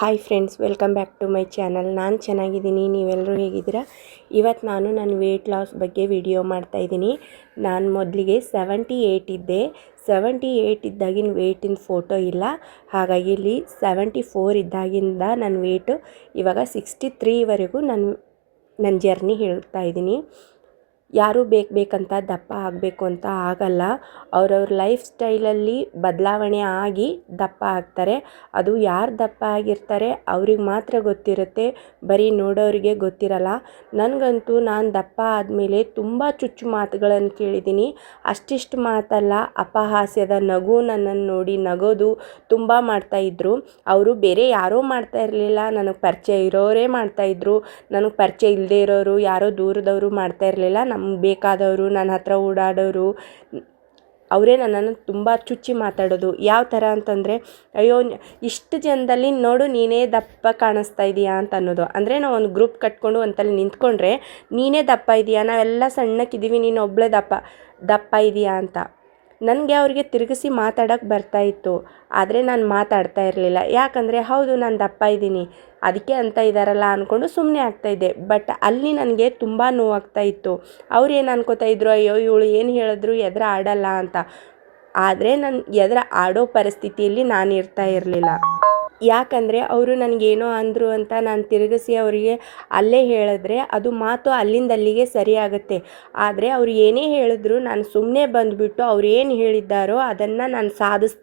Hi friends, welcome back to my channel. ನಾನು ಚೆನ್ನಾಗಿದ್ದೀನಿ, ನೀವೆಲ್ಲರೂ ಹೇಗಿದ್ದೀರಾ? ಇವತ್ತು ನಾನು ನನ್ನ ವೆಯ್ಟ್ ಲಾಸ್ ಬಗ್ಗೆ ವಿಡಿಯೋ ಮಾಡ್ತಾಯಿದ್ದೀನಿ. ನಾನು ಮೊದಲಿಗೆ 78 ಇದ್ದೆ. 78 ಇದ್ದಾಗಿನ ವೆಯ್ಟಿನ ಫೋಟೋ ಇಲ್ಲ. ಹಾಗಾಗಿ ಇಲ್ಲಿ 74 ಇದ್ದಾಗಿಂದ ನನ್ನ ವೆಯ್ಟು ಇವಾಗ 63ವರೆಗೂ ನನ್ನ ಜರ್ನಿ ಹೇಳ್ತಾ ಇದ್ದೀನಿ. ಯಾರೂ ಬೇಕಂತ ದಪ್ಪ ಆಗಬೇಕು ಅಂತ ಆಗಲ್ಲ. ಅವ್ರವ್ರ ಲೈಫ್ ಸ್ಟೈಲಲ್ಲಿ ಬದಲಾವಣೆ ಆಗಿ ದಪ್ಪ ಆಗ್ತಾರೆ. ಅದು ಯಾರು ದಪ್ಪ ಆಗಿರ್ತಾರೆ ಅವ್ರಿಗೆ ಮಾತ್ರ ಗೊತ್ತಿರುತ್ತೆ, ಬರೀ ನೋಡೋರಿಗೆ ಗೊತ್ತಿರಲ್ಲ. ನನಗಂತೂ ನಾನು ದಪ್ಪ ಆದಮೇಲೆ ತುಂಬ ಚುಚ್ಚು ಮಾತುಗಳನ್ನು ಕೇಳಿದ್ದೀನಿ. ಅಷ್ಟಿಷ್ಟು ಮಾತಲ್ಲ, ಅಪಹಾಸ್ಯದ ನಗು ನನ್ನನ್ನು ನೋಡಿ ನಗೋದು ತುಂಬ ಮಾಡ್ತಾಯಿದ್ರು. ಅವರು ಬೇರೆ ಯಾರೋ ಮಾಡ್ತಾ ಇರಲಿಲ್ಲ, ನನಗೆ ಪರಿಚಯ ಇರೋರೇ ಮಾಡ್ತಾಯಿದ್ರು. ನನಗೆ ಪರಿಚಯ ಇಲ್ಲದೆ ಇರೋರು, ಯಾರೋ ದೂರದವರು ಮಾಡ್ತಾ ಇರಲಿಲ್ಲ. ನಮ್ಗೆ ಬೇಕಾದವರು, ನನ್ನ ಹತ್ರ ಓಡಾಡೋರು ಅವರೇ ನನ್ನನ್ನು ತುಂಬ ಚುಚ್ಚಿ ಮಾತಾಡೋದು. ಯಾವ ಥರ ಅಂತಂದರೆ, ಅಯ್ಯೋ ಇಷ್ಟು ಜನದಲ್ಲಿ ನೋಡು ನೀನೇ ದಪ್ಪ ಕಾಣಿಸ್ತಾ ಇದೆಯಾ ಅಂತ ಅನ್ನೋದು. ಅಂದರೆ ನಾವು ಒಂದು ಗ್ರೂಪ್ ಕಟ್ಕೊಂಡು ಒಂತಲ್ಲಿ ನಿಂತ್ಕೊಂಡ್ರೆ ನೀನೇ ದಪ್ಪ ಇದೆಯಾ, ನಾವೆಲ್ಲ ಸಣ್ಣಕ್ಕಿದ್ದೀವಿ, ನೀನು ಒಬ್ಬಳೇ ದಪ್ಪ ಇದೆಯಾ ಅಂತ ನನಗೆ ಅವ್ರಿಗೆ ತಿರುಗಿಸಿ ಮಾತಾಡೋಕ್ಕೆ ಬರ್ತಾಯಿತ್ತು. ಆದರೆ ನಾನು ಮಾತಾಡ್ತಾ ಇರಲಿಲ್ಲ. ಯಾಕಂದರೆ ಹೌದು ನಾನು ದಪ್ಪ ಇದ್ದೀನಿ, ಅದಕ್ಕೆ ಅಂತ ಇದ್ದಾರಲ್ಲ ಅಂದ್ಕೊಂಡು ಸುಮ್ಮನೆ ಆಗ್ತಾಯಿದ್ದೆ. ಬಟ್ ಅಲ್ಲಿ ನನಗೆ ತುಂಬ ನೋವಾಗ್ತಾಯಿತ್ತು. ಅವ್ರು ಏನು ಅನ್ಕೋತಾಯಿದ್ರು, ಅಯ್ಯೋ ಇವಳು ಏನು ಹೇಳಿದ್ರು ಎದುರು ಆಡಲ್ಲ ಅಂತ. ಆದರೆ ನಾನು ಎದುರು ಆಡೋ ಪರಿಸ್ಥಿತಿಯಲ್ಲಿ ನಾನು ಇರ್ತಾ ಇರಲಿಲ್ಲ. ಯಾಕಂದರೆ ಅವರು ನನಗೇನೋ ಅಂದರು ಅಂತ ನಾನು ತಿರುಗಿಸಿ ಅವರಿಗೆ ಅಲ್ಲೇ ಹೇಳಿದ್ರೆ ಅದು ಮಾತು ಅಲ್ಲಿಂದಲ್ಲಿಗೆ ಸರಿಯಾಗುತ್ತೆ. ಆದರೆ ಅವ್ರು ಏನೇ ಹೇಳಿದ್ರು ನಾನು ಸುಮ್ಮನೆ ಬಂದುಬಿಟ್ಟು ಅವ್ರು ಏನು ಹೇಳಿದ್ದಾರೋ ಅದನ್ನು ನಾನು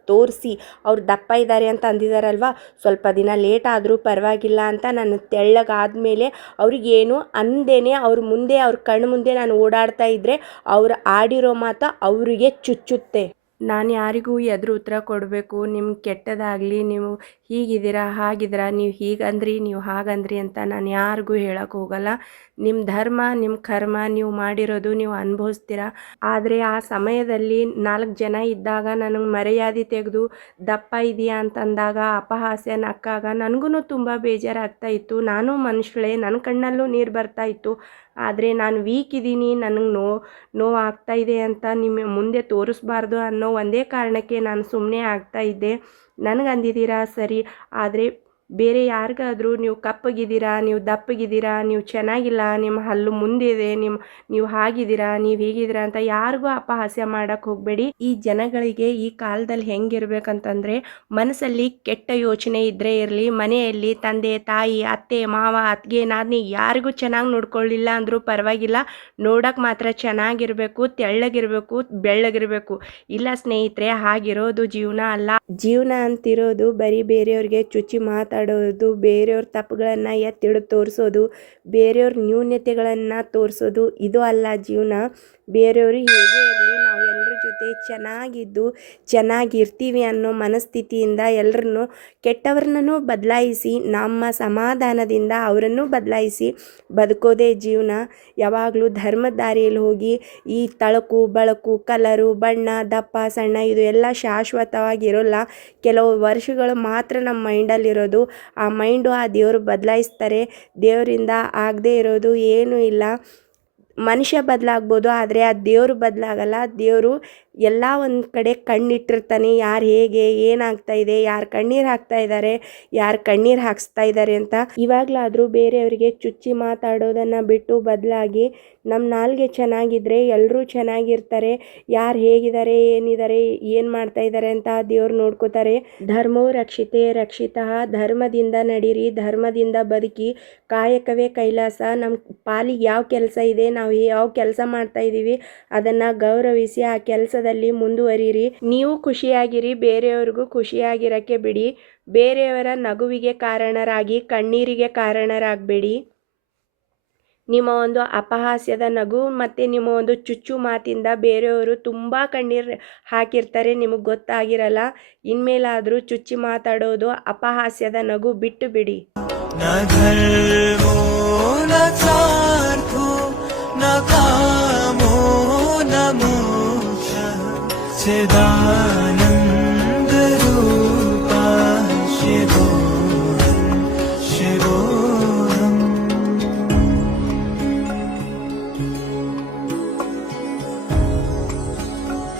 ತೋರಿಸಿ, ಅವ್ರು ದಪ್ಪ ಇದ್ದಾರೆ ಅಂತ ಅಂದಿದ್ದಾರಲ್ವ, ಸ್ವಲ್ಪ ದಿನ ಲೇಟ್ ಆದರೂ ಪರವಾಗಿಲ್ಲ ಅಂತ ನಾನು ತೆಳ್ಳಗಾದಮೇಲೆ ಅವ್ರಿಗೇನು ಅಂದೇನೆ ಅವ್ರ ಮುಂದೆ, ಅವ್ರ ಕಣ್ಣು ಮುಂದೆ ನಾನು ಓಡಾಡ್ತಾ ಇದ್ದರೆ ಅವ್ರು ಆಡಿರೋ ಮಾತು ಅವರಿಗೆ ಚುಚ್ಚುತ್ತೆ. ನಾನು ಯಾರಿಗೂ ಎದುರು ಉತ್ತರ ಕೊಡಬೇಕು, ನಿಮ್ಗೆ ಕೆಟ್ಟದಾಗಲಿ, ನೀವು ಹೀಗಿದ್ದೀರಾ ಹಾಗಿದ್ದೀರಾ, ನೀವು ಹೀಗಂದ್ರಿ ನೀವು ಹಾಗಂದ್ರಿ ಅಂತ ನಾನು ಯಾರಿಗೂ ಹೇಳೋಕ್ಕೆ ಹೋಗಲ್ಲ. ನಿಮ್ಮ ಧರ್ಮ, ನಿಮ್ಮ ಕರ್ಮ, ನೀವು ಮಾಡಿರೋದು ನೀವು ಅನುಭವಿಸ್ತೀರಾ. ಆದರೆ ಆ ಸಮಯದಲ್ಲಿ 4 ಜನ ಇದ್ದಾಗ ನನಗೆ ಮರ್ಯಾದೆ ತೆಗೆದು ದಪ್ಪ ಇದೆಯಾ ಅಂತಂದಾಗ ಅಪಹಾಸ್ಯ ನಕ್ಕಾಗ ನನಗೂ ತುಂಬ ಬೇಜಾರಾಗ್ತಾ ಇತ್ತು. ನಾನು ಮನುಷ್ಯಳೇ, ನನ್ನ ಕಣ್ಣಲ್ಲೂ ನೀರು ಬರ್ತಾಯಿತ್ತು. ಆದರೆ ನಾನು ವೀಕ್ ಇದ್ದೀನಿ, ನನಗೆ ನೋವು ಆಗ್ತಾಯಿದೆ ಅಂತ ನಿಮ್ಮ ಮುಂದೆ ತೋರಿಸ್ಬಾರ್ದು ಅನ್ನೋ ಒಂದೇ ಕಾರಣಕ್ಕೆ ನಾನು ಸುಮ್ಮನೆ ಆಗ್ತಾಯಿದ್ದೆ. ನನಗೆ ಅಂದಿದ್ದೀರಾ ಸರಿ, ಆದರೆ ಬೇರೆ ಯಾರಿಗಾದರೂ ನೀವು ಕಪ್ಪಗಿದ್ದೀರಾ, ನೀವು ದಪ್ಪಗಿದ್ದೀರಾ, ನೀವು ಚೆನ್ನಾಗಿಲ್ಲ, ನಿಮ್ಮ ಹಲ್ಲು ಮುಂದಿದೆ, ನೀವು ಹಾಗಿದ್ದೀರಾ, ನೀವು ಹೀಗಿದ್ದೀರಾ ಅಂತ ಯಾರಿಗೂ ಅಪಹಾಸ್ಯ ಮಾಡೋಕ್ಕೆ ಹೋಗಬೇಡಿ. ಈ ಜನಗಳಿಗೆ ಈ ಕಾಲದಲ್ಲಿ ಹೆಂಗಿರ್ಬೇಕಂತಂದರೆ, ಮನಸ್ಸಲ್ಲಿ ಕೆಟ್ಟ ಯೋಚನೆ ಇದ್ದರೆ ಇರಲಿ, ಮನೆಯಲ್ಲಿ ತಂದೆ ತಾಯಿ ಅತ್ತೆ ಮಾವ ಅತ್ತಿಗೆ ನಾದಿನಿ ಯಾರಿಗೂ ಚೆನ್ನಾಗಿ ನೋಡ್ಕೊಳ್ಳಿಲ್ಲ ಅಂದರೂ ಪರವಾಗಿಲ್ಲ, ನೋಡೋಕ್ಕೆ ಮಾತ್ರ ಚೆನ್ನಾಗಿರಬೇಕು, ತೆಳ್ಳಗಿರಬೇಕು, ಬೆಳ್ಳಗಿರಬೇಕು. ಇಲ್ಲ ಸ್ನೇಹಿತರೆ, ಹಾಗಿರೋದು ಜೀವನ ಅಲ್ಲ. ಜೀವನ ಅಂತಿರೋದು ಬರೀ ಬೇರೆಯವ್ರಿಗೆ ಚುಚ್ಚಿ ಮಾತಾಡೋದು, ಬೇರೆಯವ್ರ ತಪ್ಪುಗಳನ್ನು ಎತ್ತಿಡಿದು ತೋರಿಸೋದು, ಬೇರೆಯವ್ರ ನ್ಯೂನತೆಗಳನ್ನು ತೋರಿಸೋದು, ಇದು ಅಲ್ಲ ಜೀವನ. ಬೇರೆಯವರು ಹೇಗೆ ಇರಲಿ, ನಾವು ಎಲ್ಲರ ಜೊತೆ ಚೆನ್ನಾಗಿದ್ದು ಚೆನ್ನಾಗಿರ್ತೀವಿ ಅನ್ನೋ ಮನಸ್ಥಿತಿಯಿಂದ ಎಲ್ಲರನ್ನೂ, ಕೆಟ್ಟವ್ರನ್ನೂ ಬದಲಾಯಿಸಿ, ನಮ್ಮ ಸಮಾಧಾನದಿಂದ ಅವರನ್ನು ಬದಲಾಯಿಸಿ ಬದುಕೋದೇ ಜೀವನ. ಯಾವಾಗಲೂ ಧರ್ಮದ ದಾರಿಯಲ್ಲಿ ಹೋಗಿ ಈ ತಳಕು ಬಳಕು, ಕಲರು, ಬಣ್ಣ, ದಪ್ಪ ಸಣ್ಣ ಇದು ಎಲ್ಲ ಶಾಶ್ವತವಾಗಿರೋಲ್ಲ. ಕೆಲವು ವರ್ಷಗಳು ಮಾತ್ರ ನಮ್ಮ ಮೈಂಡಲ್ಲಿರೋದು. ಆ ಮೈಂಡು ಆ ದೇವರು ಬದಲಾಯಿಸ್ತಾರೆ. ದೇವರಿಂದ ಆಗದೇ ಇರೋದು ಏನೂ ಇಲ್ಲ. ಮನುಷ್ಯ ಬದಲಾಗ್ಬೋದು, ಆದರೆ ಆ ದೇವರು ಬದಲಾಗಲ್ಲ. ದೇವರು ಎಲ್ಲ ಒಂದು ಕಡೆ ಕಣ್ಣಿಟ್ಟಿರ್ತಾನೆ, ಯಾರು ಹೇಗೆ ಏನಾಗ್ತಾಯಿದೆ, ಯಾರು ಕಣ್ಣೀರು ಹಾಕ್ತಾ ಇದ್ದಾರೆ, ಯಾರು ಕಣ್ಣೀರು ಹಾಕಿಸ್ತಾ ಇದ್ದಾರೆ ಅಂತ. ಇವಾಗಲಾದರೂ ಬೇರೆಯವರಿಗೆ ಚುಚ್ಚಿ ಮಾತಾಡೋದನ್ನು ಬಿಟ್ಟು ಬದಲಾಗಿ ನಮ್ಮ ನಾಲ್ಗೆ ಚೆನ್ನಾಗಿದ್ದರೆ ಎಲ್ಲರೂ ಚೆನ್ನಾಗಿರ್ತಾರೆ. ಯಾರು ಹೇಗಿದ್ದಾರೆ, ಏನಿದ್ದಾರೆ, ಏನು ಮಾಡ್ತಾ ಇದ್ದಾರೆ ಅಂತ ದೇವ್ರು ನೋಡ್ಕೋತಾರೆ. ಧರ್ಮೋ ರಕ್ಷಿತೆ ರಕ್ಷಿತಃ, ಧರ್ಮದಿಂದ ನಡೀರಿ, ಧರ್ಮದಿಂದ ಬದುಕಿ, ಕಾಯಕವೇ ಕೈಲಾಸ. ನಮ್ಮ ಪಾಲಿಗೆ ಯಾವ ಕೆಲಸ ಇದೆ, ನಾವು ಯಾವ ಕೆಲಸ ಮಾಡ್ತಾ ಇದ್ದೀವಿ ಅದನ್ನು ಗೌರವಿಸಿ ಆ ಕೆಲಸದಲ್ಲಿ ಮುಂದುವರಿರಿ. ನೀವು ಖುಷಿಯಾಗಿರಿ, ಬೇರೆಯವ್ರಿಗೂ ಖುಷಿಯಾಗಿರೋಕ್ಕೆ ಬಿಡಿ. ಬೇರೆಯವರ ನಗುವಿಗೆ ಕಾರಣರಾಗಿ ಕಣ್ಣೀರಿಗೆ ಕಾರಣರಾಗಬೇಡಿ. ನಿಮ್ಮ ಒಂದು ಅಪಹಾಸ್ಯದ ನಗು ಮತ್ತು ನಿಮ್ಮ ಒಂದು ಚುಚ್ಚು ಮಾತಿಂದ ಬೇರೆಯವರು ತುಂಬ ಕಣ್ಣೀರು ಹಾಕಿರ್ತಾರೆ, ನಿಮಗೆ ಗೊತ್ತಾಗಿರಲ್ಲ. ಇನ್ಮೇಲಾದರೂ ಚುಚ್ಚಿ ಮಾತಾಡೋದು, ಅಪಹಾಸ್ಯದ ನಗು ಬಿಟ್ಟು ಬಿಡಿ. चिदानंद रूपा शिवो